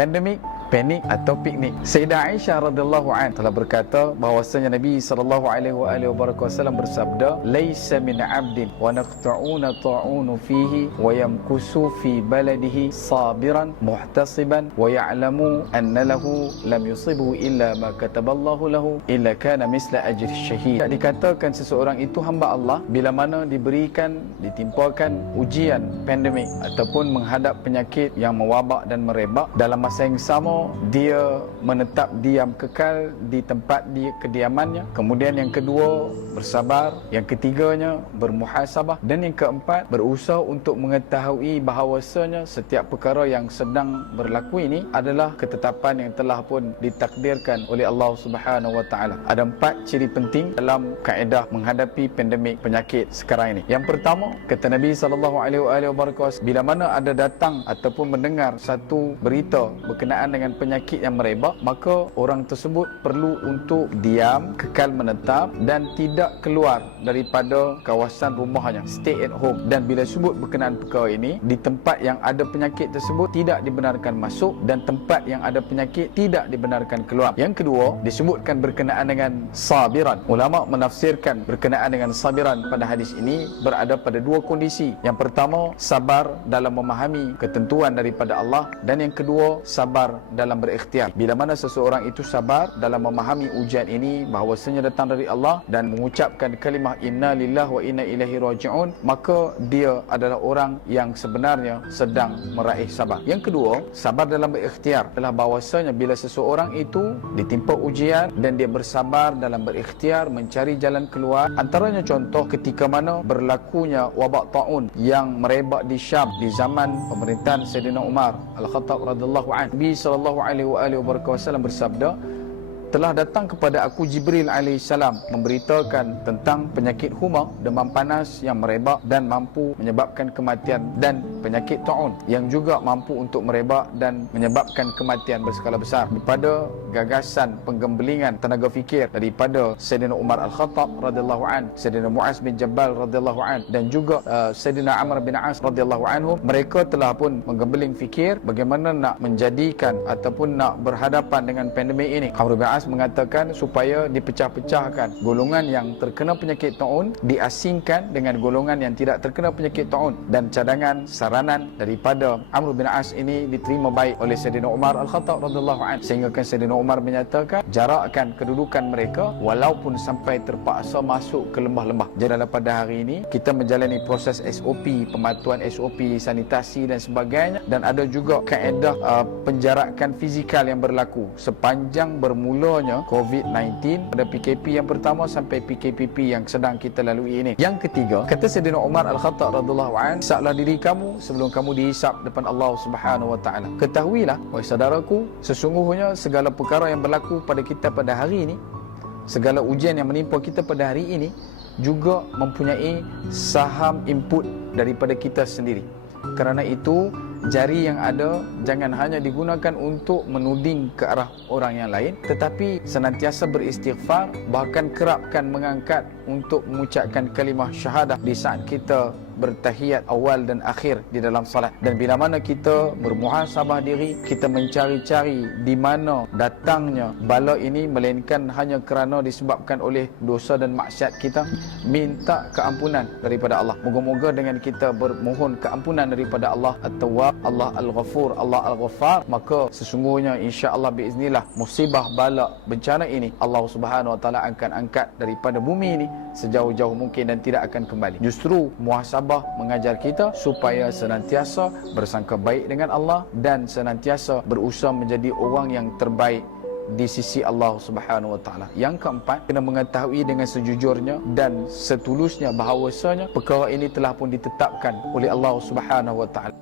Pandemik, panik atau piknik. Sayyidah Aisyah radhiyallahu anha telah berkata bahwasanya Nabi sallallahu alaihi wasallam bersabda, "Laisa min 'abdin wa naqta'una ta'unu fihi wa yamkusu fi baladihi sabiran muhtasiban wa ya'lamu anna lahu lam yusibhu illa ma kataballahu lahu illa kana misla ajri syahid." Dikatakan seseorang itu hamba Allah bila mana ditimpakan ujian pandemik ataupun menghadap penyakit yang mewabak dan merebak, dalam masa yang sama dia menetap diam kekal di tempat kediamannya. Kemudian yang kedua, bersabar. Yang ketiganya, bermuhasabah. Dan yang keempat, berusaha untuk mengetahui bahawasanya setiap perkara yang sedang berlaku ini adalah ketetapan yang telah pun ditakdirkan oleh Allah Subhanahu Wa Taala. Ada 4 ciri penting dalam kaedah menghadapi pandemik penyakit sekarang ini. Yang pertama, kata Nabi sallallahu alaihi wasallam, bila mana ada datang ataupun mendengar satu berita berkenaan dengan penyakit yang merebak, maka orang tersebut perlu untuk diam, kekal menetap dan tidak keluar daripada kawasan rumahnya, stay at home. Dan bila sebut berkenaan perkara ini, di tempat yang ada penyakit tersebut tidak dibenarkan masuk dan tempat yang ada penyakit tidak dibenarkan keluar. Yang kedua, disebutkan berkenaan dengan sabiran. Ulama menafsirkan berkenaan dengan sabiran pada hadis ini berada pada 2 kondisi. Yang pertama, sabar dalam memahami ketentuan daripada Allah, dan yang kedua, sabar dalam berikhtiar. Bila mana seseorang itu sabar dalam memahami ujian ini bahawasanya datang dari Allah dan mengucapkan kalimah inna lillahi wa inna ilaihi raji'un, maka dia adalah orang yang sebenarnya sedang meraih sabar. Yang kedua, sabar dalam berikhtiar adalah bahawasanya bila seseorang itu ditimpa ujian dan dia bersabar dalam berikhtiar mencari jalan keluar. Antaranya contoh ketika mana berlakunya wabak taun yang merebak di Syam di zaman pemerintahan Sayyidina Umar Al-Khattab radhiyallahu anhu. Nabi sallallahu alaihi wasallam bersabda, telah datang kepada aku Jibril alaihissalam memberitakan tentang penyakit huma, demam panas yang merebak dan mampu menyebabkan kematian, dan penyakit taun yang juga mampu untuk merebak dan menyebabkan kematian berskala besar. Daripada gagasan penggembelingan tenaga fikir daripada Sayyidina Umar Al-Khattab radhiyallahu an, Sayyidina Muaz bin Jabal radhiyallahu an, dan juga Sayyidina Amr bin As radhiyallahu anhu, mereka telah pun menggembeling fikir bagaimana nak menjadikan ataupun nak berhadapan dengan pandemik ini. Amr bin As mengatakan supaya dipecah-pecahkan golongan yang terkena penyakit taun, diasingkan dengan golongan yang tidak terkena penyakit taun, dan cadangan saranan daripada Amr bin As ini diterima baik oleh Sayyidina Umar Al-Khattab radhiyallahu anhu, sehingga Sayyidina Umar menyatakan jarakkan kedudukan mereka walaupun sampai terpaksa masuk ke lembah-lembah. Jadi pada hari ini kita menjalani proses SOP, pematuhan SOP, sanitasi dan sebagainya, dan ada juga kaedah penjarakan fizikal yang berlaku sepanjang bermula COVID-19 pada PKP yang pertama sampai PKPP yang sedang kita lalui ini. Yang ketiga, kata Sayyidina Umar Al-Khattab radhiyallahu anhu, hisaplah diri kamu sebelum kamu dihisap depan Allah Subhanahu wa taala. Ketahuilah wahai saudaraku, sesungguhnya segala perkara yang berlaku pada kita pada hari ini, segala ujian yang menimpa kita pada hari ini juga mempunyai saham input daripada kita sendiri. Kerana itu, jari yang ada jangan hanya digunakan untuk menuding ke arah orang yang lain, tetapi senantiasa beristighfar, bahkan kerapkan mengangkat untuk mengucapkan kalimah syahadah di saat kita bertahiyat awal dan akhir di dalam salat. Dan bila mana kita bermuhasabah diri, kita mencari-cari di mana datangnya bala ini, melainkan hanya kerana disebabkan oleh dosa dan maksiat kita, minta keampunan daripada Allah. Moga-moga dengan kita bermohon keampunan daripada Allah At-Tawwab, Allah Al-Ghafur, Allah Al-Ghaffar, maka sesungguhnya insya-Allah biiznillah musibah, bala, bencana ini Allah Subhanahu wa taala akan angkat daripada bumi ini sejauh-jauh mungkin dan tidak akan kembali. Justru muhasabah mengajar kita supaya senantiasa bersangka baik dengan Allah dan senantiasa berusaha menjadi orang yang terbaik di sisi Allah Subhanahu wa taala. Yang keempat, kena mengetahui dengan sejujurnya dan setulusnya bahawasanya perkara ini telah pun ditetapkan oleh Allah Subhanahu wa taala.